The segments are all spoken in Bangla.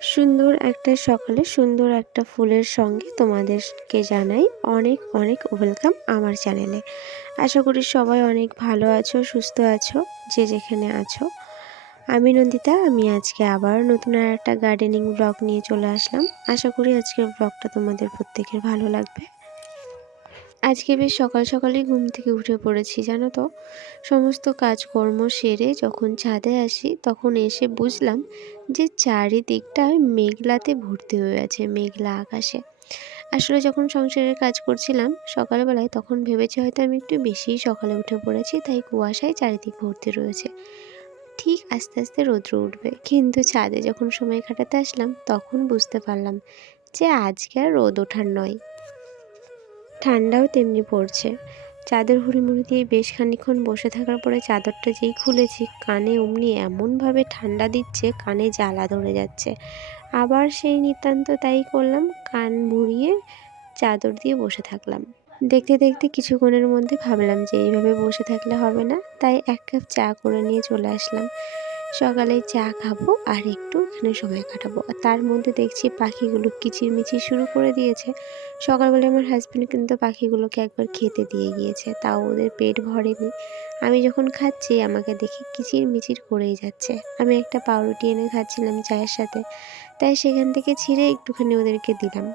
সুন্দর একটা সকালে সুন্দর একটা ফুলের সঙ্গে তোমাদেরকে জানাই অনেক অনেক ওয়েলকাম আমার চ্যানেলে। আশা করি সবাই অনেক ভালো আছো, সুস্থ আছো, যে যেখানে আছো। আমি নন্দিতা, আমি আজকে আবার নতুন আর একটা গার্ডেনিং ব্লগ নিয়ে চলে আসলাম। আশা করি আজকের ব্লগটা তোমাদের প্রত্যেকের ভালো লাগবে। আজকে বেশ সকাল সকালেই ঘুম থেকে উঠে পড়েছি, জানো তো। সমস্ত কাজকর্ম সেরে যখন ছাদে আসি, তখন এসে বুঝলাম যে চারিদিকটা মেঘলাতে ভর্তি হয়ে আছে, মেঘলা আকাশে। আসলে যখন সংসারের কাজ করছিলাম সকালবেলায়, তখন ভেবেছি হয়তো আমি একটু বেশিই সকালে উঠে পড়েছি, তাই কুয়াশায় চারিদিক ভর্তি রয়েছে। ঠিক আস্তে আস্তে রৌদ্র উঠবে। কিন্তু ছাদে যখন সময় কাটাতে আসলাম, তখন বুঝতে পারলাম যে আজকে আর রোদ ওঠার নয়। ঠান্ডাও তেমনি পড়ছে। চাদর হুড়িমুড়ি দিয়ে বেশ খানিক্ষণ বসে থাকার পরে চাদরটা যেই খুলেছি, কানে অমনি এমনভাবে ঠান্ডা দিচ্ছে, কানে জ্বালা ধরে যাচ্ছে। আবার সেই নিতান্ত তাই করলাম, কান মুড়িয়ে চাদর দিয়ে বসে থাকলাম। দেখতে দেখতে কিছুক্ষণের মধ্যে ভাবলাম যে এইভাবে বসে থাকলে হবে না, তাই এক কাপ চা করে নিয়ে চলে আসলাম। সকালে চা খাব আর একটু এখানে সময় কাটাবো। আর তার মধ্যে দেখছি পাখিগুলো কিচিরমিচির শুরু করে দিয়েছে। সকালবেলা আমার হাজব্যান্ড কিন্তু পাখিগুলোকে একবার খেতে দিয়ে গিয়েছে, তাও ওদের পেট ভরেনি। আমি যখন খাচ্ছি, আমাকে দেখে কিচির মিচির করেই যাচ্ছে। আমি একটা পাউরুটি এনে খাচ্ছিলাম চায়ের সাথে, তাই সেখান থেকে ছিঁড়ে একটুখানি ওদেরকে দিলাম।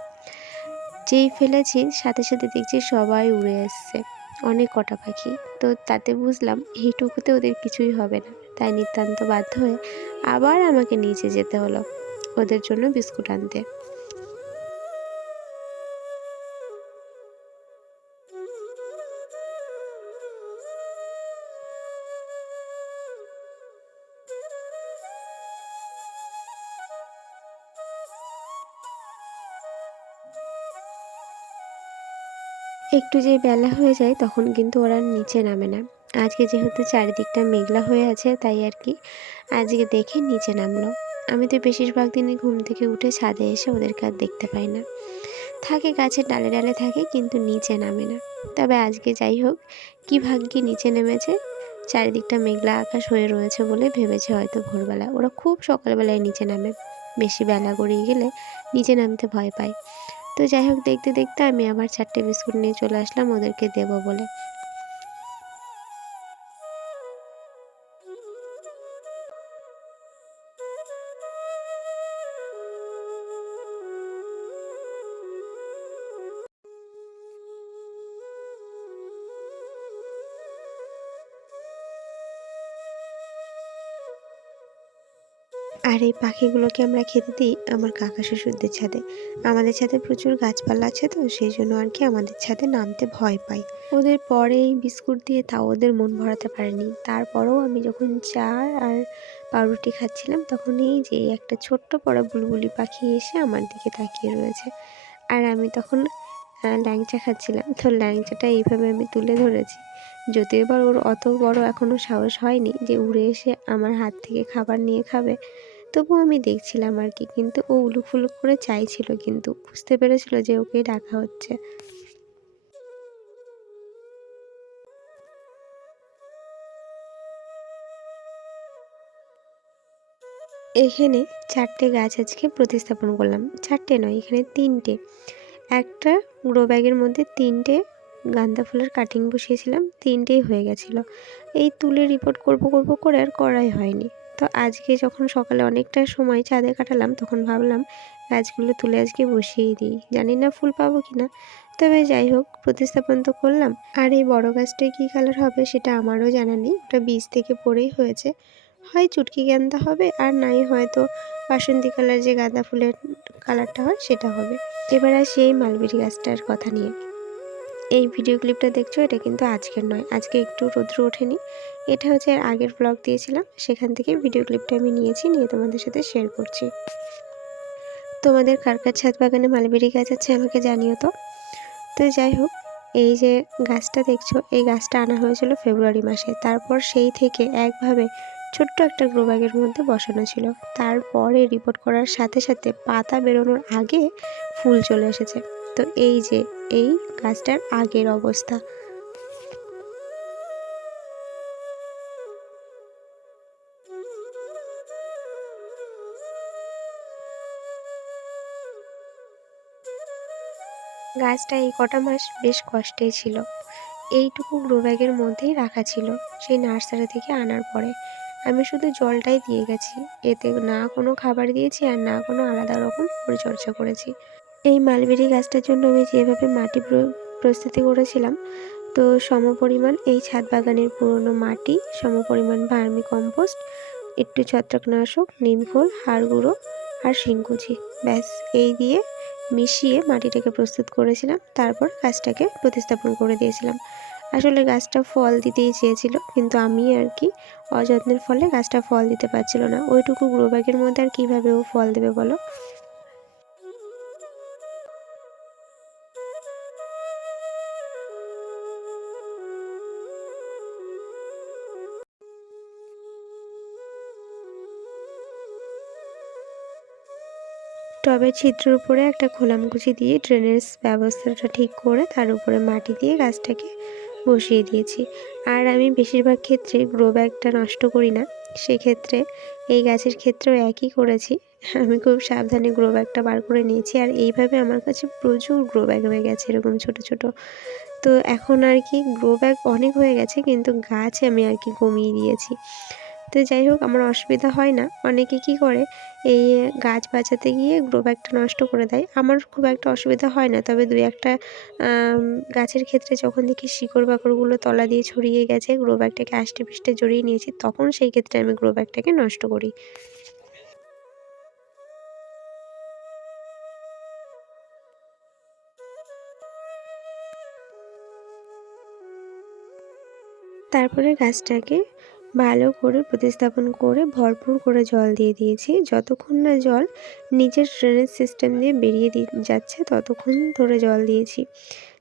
যেই ফেলেছি, সাথে সাথে দেখছি সবাই উড়ে আসছে, অনেক কটা পাখি। তো তাতে বুঝলাম, এইটুকুতে ওদের কিছুই হবে না। তাই নিতান্ত বাধ্য হয়ে আবার আমাকে নিচে যেতে হলো ওদের জন্য বিস্কুট আনতে। একটু যে বেলা হয়ে যায় তখন কিন্তু ওরা নিচে নামে না। আজকে যেহেতু চারিদিকটা মেঘলা হয়ে আছে, তাই আর কি আজকে দেখে নিচে নামলো। আমি তো বেশিরভাগ দিনই ঘুম থেকে উঠে ছাদে এসে ওদেরকে আর দেখতে পাই না। থাকে গাছের ডালে ডালে থাকে, কিন্তু নিচে নামে না। তবে আজকে যাই হোক, কি ভাগ্যে নিচে নেমেছে? চারিদিকটা মেঘলা আকাশ হয়ে রয়েছে বলে ভেবেছে হয়তো ভোরবেলা। ওরা খুব সকালবেলায় নিচে নামে। বেশি বেলা গড়িয়ে গেলে নিচে নামতে ভয় পায়। তো যাই হোক, দেখতে দেখতে আমি আবার চারটে বিস্কুট নিয়ে চলে আসলাম, ওদেরকে দেবো বলে। আর এই পাখিগুলোকে আমরা খেতে দিই আমার কাকা শ্বশুরদের ছাদে। আমাদের ছাদে প্রচুর গাছপালা আছে তো, সেই জন্য আর কি আমাদের ছাদে নামতে ভয় পাই। ওদের পরে এই বিস্কুট দিয়ে তাও ওদের মন ভরাতে পারেনি। তারপরেও আমি যখন চা আর পাউরুটি খাচ্ছিলাম তখন এই যে একটা ছোট্ট পড়া বুলবুলি পাখি এসে আমার দিকে তাকিয়ে রয়েছে। আর আমি তখন ল্যাংচা খাচ্ছিলাম। তো ল্যাংচাটা এইভাবে আমি তুলে ধরেছি। যদিও এবার ওর অত বড় এখনও সাহস হয়নি যে উড়ে এসে আমার হাত থেকে খাবার নিয়ে খাবে তবু আমি দেখছিলাম আর কি। কিন্তু ও উলুক ফুলুক করে চাইছিল কিন্তু বুঝতে পেরেছিল যে ওকে ডাকা হচ্ছে। এখানে চারটে গাছ আজকে প্রতিস্থাপন করলাম। চারটে নয়, এখানে তিনটে। একটা গ্রো ব্যাগের মধ্যে তিনটে গাঁদা ফুলের কাটিং বসিয়েছিলাম, তিনটেই হয়ে গেছিল। এই তুলে রিপোর্ট করব করব করে আর করাই হয়নি। তো আজকে যখন সকালে অনেকটা সময় চাঁদে কাটালাম, তখন ভাবলাম গাছগুলো তুলে আজকে বসিয়েই দিই। জানি না ফুল পাবো কি না তবে যাই হোক, প্রতিস্থাপন তো করলাম। আর এই বড় গাছটায় কী কালার হবে সেটা আমারও জানা নেই। ওটা বীজ থেকে পড়েই হয়েছে। হয় চুটকি গান্দা হবে আর নাই হয়তো বাসন্তী কালার যে গাঁদা ফুলের কালারটা হয় সেটা হবে। এবার আসি এই মালবেরি গাছটার কথা নিয়ে। এই ভিডিও ক্লিপটা দেখছ, এটা কিন্তু আজকের নয়, আজকে একটু রৌদ্র ওঠেনি। এটা হচ্ছে আগের ব্লগ দিয়েছিলাম, সেখান থেকে ভিডিও ক্লিপটা আমি নিয়েছি, নিয়ে তোমাদের সাথে শেয়ার করছি। তোমাদের কার কার ছাদ বাগানে মালবেরি গাছ আছে আমাকে জানিও তো। তো যাই হোক, এই যে গাছটা দেখছ, এই গাছটা আনা হয়েছিল ফেব্রুয়ারি মাসে, তারপর সেই থেকে একভাবে ছোট্ট একটা গ্রো ব্যাগের মধ্যে বসানো ছিল। তারপরে রিপোর্ট করার সাথে সাথে পাতা বেরোনোর আগে ফুল চলে এসেছে। তো এই যে, এই গাছটার আগের অবস্থা। গাছটা এই কটা মাস বেশ কষ্টেই ছিল। এইটুকু গ্রো ব্যাগের মধ্যেই রাখা ছিল, সেই নার্সারি থেকে আনার পরে। আমি শুধু জলটাই দিয়ে গেছি। এতে না কোনো খাবার দিয়েছি আর না কোনো আলাদা রকম পরিচর্যা করেছি। এই মালবেরি গাছটার জন্য আমি যেভাবে মাটি প্রস্তুতি করেছিলাম, তো সমপরিমাণ এই ছাদ বাগানের পুরনো মাটি, সমপরিমাণ ভার্মি কম্পোস্ট, একটু ছত্রাকনাশক নিমখোল হাড় গুঁড়ো আর শিংকুচি, ব্যাস, এই দিয়ে মিশিয়ে মাটিটাকে প্রস্তুত করেছিলাম, তারপর গাছটাকে প্রতিস্থাপন করে দিয়েছিলাম। আসলে গাছটা ফল দিতেই চেয়েছিল, কিন্তু আমি আর কি অযত্নের ফলে গাছটা ফল দিতে পারছিল না। ওইটুকু গ্রো ব্যাগের মধ্যে আর কীভাবে ও ফল দেবে বলো? টবের ছিদ্রের উপরে একটা খোলামকুচি দিয়ে ড্রেনেজ ব্যবস্থাটা ঠিক করে তার উপরে মাটি দিয়ে গাছটাকে বসিয়ে দিয়েছি। আর আমি বেশিরভাগ ক্ষেত্রে গ্রো ব্যাগটা নষ্ট করি না। সেক্ষেত্রে এই গাছের ক্ষেত্রেও একই করেছি। আমি খুব সাবধানে গ্রো ব্যাগটা বার করে নিয়েছি। আর এইভাবে আমার কাছে প্রচুর গ্রো ব্যাগ হয়ে গেছে এরকম ছোট ছোট। তো এখন আর কি গ্রো ব্যাগ অনেক হয়ে গেছে, কিন্তু গাছ আমি আর কি কমিয়ে দিয়েছি। তো যাই হোক, আমার অসুবিধা হয় না। অনেকে কি করে, এই গাছ বাঁচাতে গিয়ে গ্রো ব্যাগটা নষ্ট করে দেয়। আমার খুব একটা অসুবিধা হয় না। তবে দু একটা গাছের ক্ষেত্রে যখন দেখি শিকড় বাকড়গুলো তলা দিয়ে ছড়িয়ে গেছে গ্রো ব্যাগটাকে আষ্টে পিষ্টে জড়িয়ে নিয়েছি, তখন সেই ক্ষেত্রে আমি গ্রো ব্যাগটাকে নষ্ট করি। তারপরে গাছটাকে ভালো করে প্রতিস্থাপন করে ভরপুর করে জল দিয়ে দিয়েছি। যতক্ষণ না জল নিচের ড্রেনেজ সিস্টেম দিয়ে বেরিয়ে যাচ্ছে, ততক্ষণ ধরে জল দিয়েছি।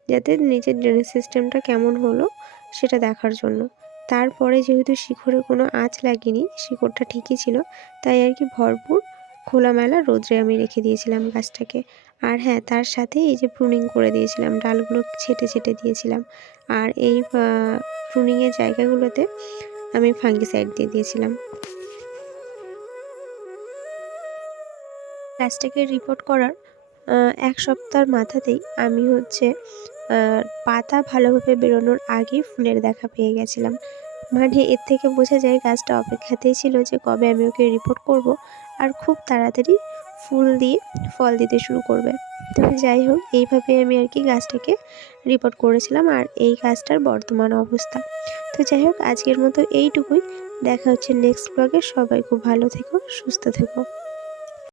যাতে নিচের ড্রেনেজ সিস্টেমটা কেমন হলো সেটা দেখার জন্য। তারপরে যেহেতু শিখরে কোনো আঁচ লাগেনি, শিকড়টা ঠিকই ছিল, তাই আর কি ভরপুর খোলামেলা রোদ্রে আমি রেখে দিয়েছিলাম গাছটাকে। আর হ্যাঁ তার সাথে এই যে প্রুনিং করে দিয়েছিলাম, ডালগুলো ছেটে ছেটে দিয়েছিলাম। আর এই প্রুনিংয়ের জায়গাগুলোতে আমি ফাঙ্গিসাইড দিয়ে দিয়েছিলাম। গাছটাকে রিপোর্ট করার এক সপ্তাহের মাথাতেই আমি হচ্ছে পাতা ভালোভাবে বেরোনোর আগেই ফুলের দেখা পেয়ে গেছিলাম। মানে এর থেকে বোঝা যায় গাছটা অপেক্ষাতেই ছিল যে কবে আমি ওকে রিপোর্ট করব, আর খুব তাড়াতাড়ি ফুল দিয়ে, ফল দিতে শুরু করবে। তো যাই হোক এইভাবে আমি আর কি গাছটাকে রিপোর্ট করেছিলাম আর এই গাছটার বর্তমান অবস্থা। তো যাই হোক, আজকের মতো এইটুকুই। দেখা হচ্ছে নেক্সট ব্লগে সবাই খুব ভালো থেকো, সুস্থ থেকো।